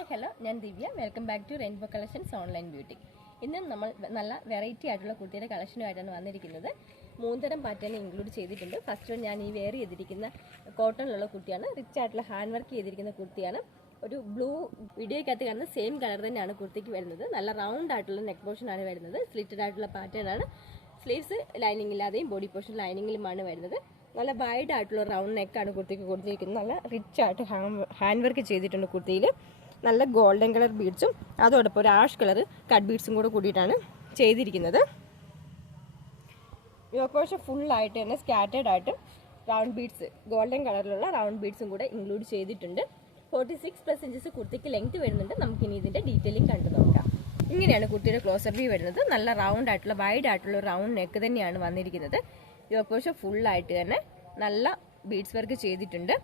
Hi hello. ഞാൻ Divya. Welcome back to rainbow collections online beauty. ഇന്ന് നമ്മൾ നല്ല വെറൈറ്റി ആയിട്ടുള്ള കുട്ടിയുടെ കളക്ഷനുമായിട്ടാണ് വന്നിരിക്കുന്നത്. മൂന്നുതരം പാറ്റേൺ ഇൻക്ലൂഡ് ചെയ്തിട്ടുണ്ട്. ഫസ്റ്റ് ഞാൻ ഈ വെയർ ചെയ്തിരിക്കുന്ന കോട്ടണിലുള്ള കുട്ടിയാണ് റിച്ച് ആയിട്ടുള്ള ഹാൻഡ് വർക്ക് ചെയ്തിരിക്കുന്ന കുർത്തിയാണ്. ഒരു ബ്ലൂ വീഡിയോയ്ക്കകത്ത് കാണുന്ന സെയിം കളർ തന്നെയാണ് കുർത്തിക്ക് വരുന്നത്. നല്ല റൗണ്ട് ആയിട്ടുള്ള നെക്ക് പോർഷൻ ആണ് വരുന്നത്. സ്ലിറ്റഡ് ആയിട്ടുള്ള പാറ്റേൺ ആണ്. സ്ലീവ്സ് ലൈനിങ് ഇല്ലാതെയും ബോഡി പോർഷൻ ലൈനിങ്ങിലുമാണ് വരുന്നത്. നല്ല വൈഡ് ആയിട്ടുള്ള റൗണ്ട് നെക്കാണ് കുർത്തിക്ക് കൊടുത്തിരിക്കുന്നത്. നല്ല റിച്ച് ആയിട്ട് ഹാൻഡ് വർക്ക് ചെയ്തിട്ടുണ്ട് കുർത്തിയിൽ നല്ല ഗോൾഡൻ കളർ ബീഡ്സും അതോടൊപ്പം ഒരു ആഷ് കളർ കട്ട് ബീഡ്സും കൂടെ കൂടിയിട്ടാണ് ചെയ്തിരിക്കുന്നത്. യോക്കോഷ ഫുള്ളായിട്ട് തന്നെ സ്കാറ്റേഡ് ആയിട്ട് റൗണ്ട് ബീഡ്സ് ഗോൾഡൻ കളറിലുള്ള റൗണ്ട് ബീഡ്സും കൂടെ ഇൻക്ലൂഡ് ചെയ്തിട്ടുണ്ട്. ഫോർട്ടി സിക്സ് പ്ലസ് ഇഞ്ചസ് കുർത്തിക്ക് ലെങ്ത് വരുന്നുണ്ട്. നമുക്കിനി ഇതിന്റെ ഡീറ്റെയിലിംഗ് കണ്ടു നോക്കാം. ഇങ്ങനെയാണ് കുർത്തിയുടെ ക്ലോസർ വ്യൂ വരുന്നത്. നല്ല റൗണ്ട് ആയിട്ടുള്ള വൈഡ് ആയിട്ടുള്ള റൗണ്ട് നെക്ക് തന്നെയാണ് വന്നിരിക്കുന്നത്. യോക്കോഷ ഫുള്ളായിട്ട് തന്നെ നല്ല ബീഡ്സ് വർക്ക് ചെയ്തിട്ടുണ്ട്.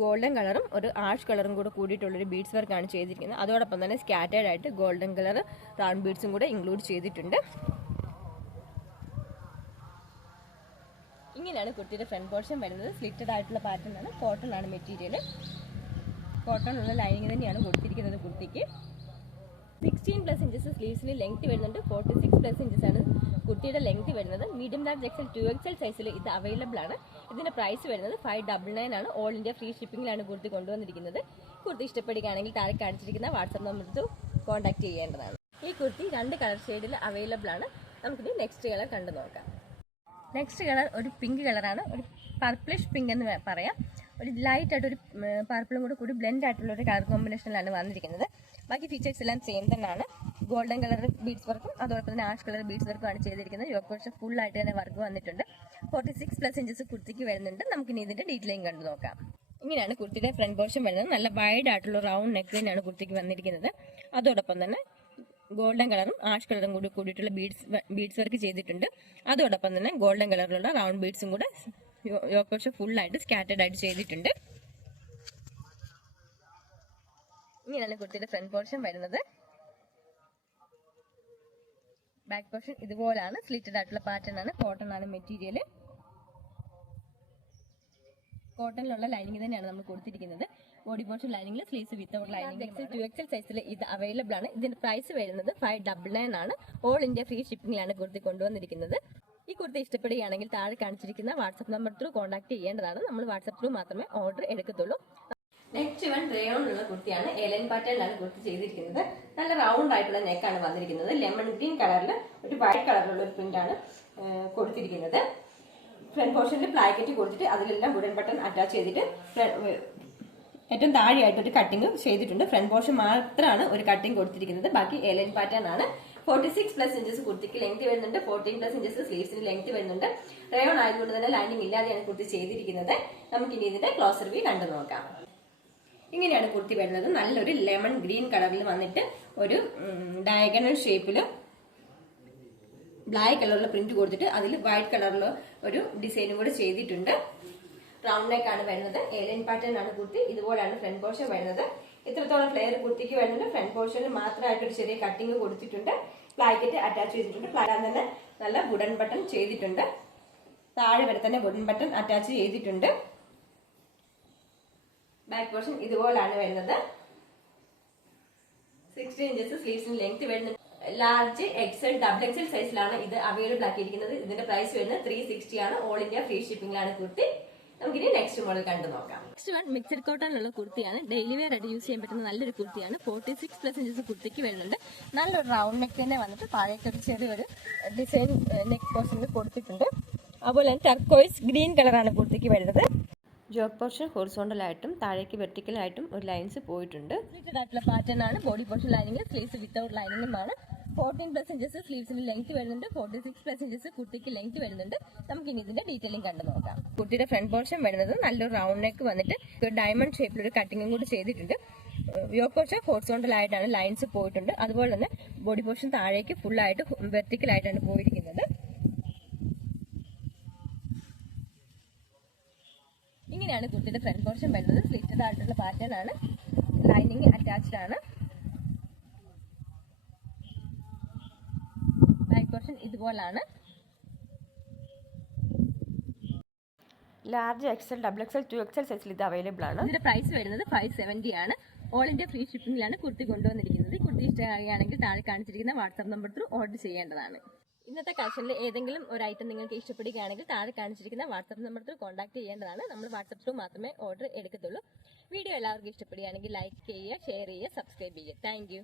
ഗോൾഡൻ കളറും ഒരു ആഷ് കളറും കൂടെ കൂടിയിട്ടുള്ളൊരു ബീഡ്സ് വർക്കാണ് ചെയ്തിരിക്കുന്നത്. അതോടൊപ്പം തന്നെ സ്കാറ്റേഡ് ആയിട്ട് ഗോൾഡൻ കളർ റൗണ്ട് ബീഡ്സും കൂടെ ഇൻക്ലൂഡ് ചെയ്തിട്ടുണ്ട്. ഇങ്ങനെയാണ് കുട്ടിയുടെ ഫ്രണ്ട് പോർഷൻ വരുന്നത്. സ്ലിറ്റഡ് ആയിട്ടുള്ള പാറ്റേൺ ആണ്. കോട്ടൺ ആണ് മെറ്റീരിയൽ കോട്ടൺ ഉള്ള ലൈനിങ് തന്നെയാണ് കൊടുത്തിരിക്കുന്നത് കുർത്തിക്ക് സിക്സ്റ്റീൻ പ്ലസ് ഇഞ്ചസ് സ്ലീവ്സിന് ലെങ്ത് വരുന്നുണ്ട്. ഫോർട്ടി സിക്സ് പ്ലസ് ഇഞ്ചസ് ആണ് കുട്ടിയുടെ ലെങ്ത് വരുന്നത്. Medium large XL two XL സൈസിൽ ഇത് അവൈലബിൾ ആണ്. ഇതിന്റെ പ്രൈസ് വരുന്നത് ഫൈവ് ഡബിൾ നയൻ ആണ്. ഓൾ ഇന്ത്യ ഫ്രീ ഷിപ്പിംഗിലാണ് കുർത്തി കൊണ്ടുവന്നിരിക്കുന്നത്. കുർത്തി ഇഷ്ടപ്പെടുകയാണെങ്കിൽ താഴെ കാണിച്ചിരിക്കുന്ന വാട്സപ്പ് നമ്പർ കോൺടാക്ട് ചെയ്യേണ്ടതാണ്. ഈ കുർത്തി രണ്ട് കളർ ഷെയ്ഡിൽ അവൈലബിൾ ആണ്. നമുക്കിത് നെക്സ്റ്റ് കളർ കണ്ടു നോക്കാം. നെക്സ്റ്റ് കളർ ഒരു പിങ്ക് കളറാണ് ഒരു പർപ്പിളിഷ് പിങ്ക് എന്ന് പറയാം. ഒരു ലൈറ്റ് ആയിട്ട് ഒരു പർപ്പിളും കൂടെ കൂടി ബ്ലെൻഡ് ആയിട്ടുള്ള ഒരു കളർ കോമ്പിനേഷനിലാണ് വന്നിരിക്കുന്നത്. ബാക്കി ഫീച്ചേഴ്സ് എല്ലാം സെയിം തന്നെയാണ്. ഗോൾഡൻ കളർ ബീഡ്സ് വർക്കും അതോടൊപ്പം തന്നെ ആഷ് കളർ ബീഡ്സ് വർക്കും ആണ് ചെയ്തിരിക്കുന്നത്. യോക്കോഷ ഫുൾ ആയിട്ട് തന്നെ വർക്ക് വന്നിട്ടുണ്ട്. ഫോർട്ടി സിക്സ് പ്ലസ് ഇഞ്ചസ് കുർത്തിക്ക് വരുന്നുണ്ട്. നമുക്ക് ഇനി ഇതിന്റെ ഡീറ്റെയിലിംഗ് കണ്ടു നോക്കാം. ഇങ്ങനെയാണ് കുർത്തിയുടെ ഫ്രണ്ട് പോർഷൻ വരുന്നത്. നല്ല വൈഡ് ആയിട്ടുള്ള റൗണ്ട് നെക്ക് തന്നെയാണ് കുർത്തിക്ക് വന്നിരിക്കുന്നത്. അതോടൊപ്പം തന്നെ ഗോൾഡൻ കളറും ആഷ് കളറും കൂടി കൂടിയിട്ടുള്ള ബീഡ്സ് ബീഡ്സ് വർക്ക് ചെയ്തിട്ടുണ്ട്. അതോടൊപ്പം തന്നെ ഗോൾഡൻ കളറിലുള്ള റൗണ്ട് ബീഡ്സും കൂടെ ഫുൾ ആയിട്ട് സ്കാറ്റേഡ് ആയിട്ട് ചെയ്തിട്ടുണ്ട്. ഇങ്ങനെയാണ് കുർത്തിയുടെ ഫ്രണ്ട് പോർഷൻ വരുന്നത്. ബാക്ക് പോർഷൻ ഇതുപോലാണ്. സ്ലിറ്റഡ് ആയിട്ടുള്ള പാറ്റേൺ ആണ്. കോട്ടൺ ആണ് മെറ്റീരിയൽ കോട്ടണിലുള്ള ലൈനിങ് തന്നെയാണ് നമ്മൾ കൊടുത്തിരിക്കുന്നത്. Body portion ലൈനിങ്ങിൽ sleeves without lining two XL സൈസിൽ ഇത് അവൈലബിൾ ആണ്. ഇതിന്റെ പ്രൈസ് വരുന്നത് ഫൈവ് ഡബിൾ നയൻ ആണ്. ഓൾ ഇന്ത്യ ഫ്രീ ഷിപ്പിംഗിലാണ് കുർത്തി കൊണ്ടുവന്നിരിക്കുന്നത്. ഈ കുർത്തി ഇഷ്ടപ്പെടുകയാണെങ്കിൽ താഴെ കാണിച്ചിരിക്കുന്ന വാട്സപ്പ് നമ്പർ ത്രൂ കോൺടാക്ട് ചെയ്യേണ്ടതാണ്. നമ്മൾ വാട്സപ്പ് ത്രൂ മാത്രമേ ഓർഡർ എടുക്കത്തുള്ളൂ. നെക്സ്റ്റ് വൺ റേയോണിലുള്ള കുർത്തിയാണ് എലൻ പാറ്റേണിലാണ് കുർത്തി ചെയ്തിരിക്കുന്നത്. നല്ല റൗണ്ട് ആയിട്ടുള്ള നെക്കാണ് വന്നിരിക്കുന്നത്. ലെമൺ ഗ്രീൻ കളറിൽ ഒരു വൈറ്റ് കളറിലുള്ള ഒരു പ്രിന്റ് ആണ് കൊടുത്തിരിക്കുന്നത്. ഫ്രണ്ട് പോർഷനിൽ പ്ലാക്കറ്റ് കൊടുത്തിട്ട് അതിലെല്ലാം വുഡൻ ബട്ടൺ അറ്റാച്ച് ചെയ്തിട്ട് ഏറ്റവും താഴെയായിട്ട് ഒരു കട്ടിങ് ചെയ്തിട്ടുണ്ട്. ഫ്രണ്ട് പോർഷൻ മാത്രമാണ് ഒരു കട്ടിങ് കൊടുത്തിരിക്കുന്നത്. ബാക്കി എലൻ പാറ്റേൺ ആണ്. ഫോർട്ടി സിക്സ് പ്ലസ് ഇഞ്ചസ് കുർത്തിക്ക് ലെങ്ത് വരുന്നുണ്ട്. ഫോർട്ടീൻ പ്ലസ് ഇഞ്ചസ് സ്ലീവ്സിന് ലെങ്ത് വരുന്നുണ്ട്. റയോൺ ആയതുകൊണ്ട് തന്നെ ലൈനിങ് ഇല്ലാതെയാണ് കുർത്തി ചെയ്തിരിക്കുന്നത്. നമുക്ക് ഇനി ഇതിന്റെ ക്ലോസർ വ്യൂ കണ്ടു നോക്കാം ഇങ്ങനെയാണ് കുർത്തി വരുന്നത്. നല്ലൊരു ലെമൺ ഗ്രീൻ കളറിൽ വന്നിട്ട് ഒരു ഡയഗണൽ ഷേപ്പിൽ ബ്ലാക്ക് കളറിൽ പ്രിന്റ് കൊടുത്തിട്ട് അതിൽ വൈറ്റ് കളറിൽ ഒരു ഡിസൈനും കൂടെ ചെയ്തിട്ടുണ്ട്. റൗണ്ട് നെക്ക് ആണ് വരുന്നത്. ഏലിയൻ പാറ്റേൺ ആണ് കുർത്തി. ഇതുപോലെയാണ് ഫ്രണ്ട് പോർഷൻ വരുന്നത്. ഇത്രത്തോളം ഫ്ലെയർ കുർത്തിക്ക് വരുന്നുണ്ട്. ഫ്രണ്ട് പോർഷനിൽ മാത്രമായിട്ട് ചെറിയ കട്ടിങ് കൊടുത്തിട്ടുണ്ട്. പ്ലാക്കറ്റ് അറ്റാച്ച് ചെയ്തിട്ടുണ്ട്. പ്ലാൻ തന്നെ നല്ല വുഡൻ ബട്ടൺ ചെയ്തിട്ടുണ്ട്. താഴെ വരെ തന്നെ വുഡൻ ബട്ടൺ അറ്റാച്ച് ചെയ്തിട്ടുണ്ട്. ബാക്ക് പോർഷൻ ഇതുപോലാണ് വരുന്നത്. സിക്സ്റ്റീൻ ഇഞ്ചസ് സ്ലീവ്സിന് ലെങ്ത് വരുന്നത്. ലാർജ് എക്സൽ ഡബിൾ എക്സൽ സൈസിലാണ് ഇത് അവൈലബിൾ ആക്കിയിരിക്കുന്നത്. ഇതിന്റെ പ്രൈസ് വരുന്നത് ത്രീ സിക്സ്റ്റി ആണ്. ഓൾ ഇന്ത്യ ഫ്രീ ഷിപ്പിംഗിലാണ് കുർത്തി. നമുക്കിനി നെക്സ്റ്റ് മോഡൽ കണ്ടു നോക്കാം. നെക്സ്റ്റ് വൺ മിക്സഡ് കോട്ടണിലുള്ള കുർത്തിയാണ്. ഡെയിലി വെയർ ആയിട്ട് യൂസ് ചെയ്യാൻ പറ്റുന്ന നല്ലൊരു കുർത്തിയാണ്. ഫോർട്ടി സിക്സ് പ്ലസ് ഇഞ്ചസ് കുർത്തിക്ക് വരുന്നുണ്ട്. നല്ലൊരു റൗണ്ട് നെക്ക് തന്നെ വന്നിട്ട് താഴേക്ക് ഒരു ചെറിയൊരു ഡിസൈൻ നെക്ക് പോർഷനിൽ കൊടുത്തിട്ടുണ്ട്. അതുപോലെ തന്നെ ടർക്കോയ്സ് ഗ്രീൻ കളറാണ് കുർത്തിക്ക് വരുന്നത്. ജോബ് പോർഷൻ ഹോറിസോണ്ടലായിട്ടും താഴേക്ക് വെർട്ടിക്കൽ ആയിട്ടും ഒരു ലൈൻസ് പോയിട്ടുണ്ട്. ആയിട്ടുള്ള പാറ്റേൺ ആണ്. Body portion lining sleeves without ലൈനിങ്ങുമാണ് fourteen plus സ്ലീവ്സിന് ലെങ്ത് വരുന്നുണ്ട്. ഫോർട്ടി സിക്സ് പ്ലസ് കുർത്തിക്ക് ലെങ്ത് വരുന്നുണ്ട്. നമുക്ക് ഇനി ഇതിന്റെ ഡീറ്റെയിലിംഗ് കണ്ടു നോക്കാം. കുട്ടിയുടെ ഫ്രണ്ട് പോർഷൻ വരുന്നത് നല്ലൊരു റൗണ്ട് നെക്ക് വന്നിട്ട് ഒരു ഡയമണ്ട് ഷേപ്പിൽ ഒരു കട്ടിങ്ങും കൂടി ചെയ്തിട്ടുണ്ട്. യോഗ പോർഷൻ ഹോർസോണ്ടൽ ആയിട്ടാണ് ലൈൻസ് പോയിട്ടുണ്ട്. അതുപോലെ തന്നെ ബോഡി പോർഷൻ താഴേക്ക് വെർട്ടിക്കൽ ആയിട്ടാണ് പോയിരിക്കുന്നത്. ഇങ്ങനെയാണ് കുട്ടിയുടെ ഫ്രണ്ട് പോർഷൻ വരുന്നത്. സ്ലിറ്റഡ് ആയിട്ടുള്ള പാറ്റേൺ ആണ്. ലൈനിങ് അറ്റാച്ച്ഡ് ആണ്. Back portion ഇതുപോലാണ്. Large XL double XL two XL സൈസിൽ ഇത് അവൈലബിൾ ആണ്. ഇതിന്റെ പ്രൈസ് വരുന്നത് ഫൈവ് സെവന്റി ആണ്. ഓൾ ഇന്ത്യ ഫ്രീ ഷിപ്പിംഗിലാണ് കുർത്തി കൊണ്ടുവന്നിരിക്കുന്നത്. കുർത്തി ഇഷ്ടമാകുകയാണെങ്കിൽ താഴെ കാണിച്ചിരിക്കുന്ന വാട്സാപ്പ് നമ്പർ ത്രൂ ഓർഡർ ചെയ്യേണ്ടതാണ്. ഇന്നത്തെ കളക്ഷനിൽ ഏതെങ്കിലും ഒരു ഐറ്റം നിങ്ങൾക്ക് ഇഷ്ടപ്പെടുകയാണെങ്കിൽ താഴെ കാണിച്ചിരിക്കുന്ന വാട്സാപ്പ് നമ്പർ ത്രൂ കോൺടാക്ട് ചെയ്യേണ്ടതാണ്. നമ്മൾ വാട്സാപ്പ് ത്രൂ മാത്രമേ ഓർഡർ എടുക്കത്തുള്ളൂ. വീഡിയോ എല്ലാവർക്കും ഇഷ്ടപ്പെടുകയാണെങ്കിൽ ലൈക്ക് ചെയ്യുക ഷെയർ ചെയ്യുക സബ്സ്ക്രൈബ് ചെയ്യുക. താങ്ക്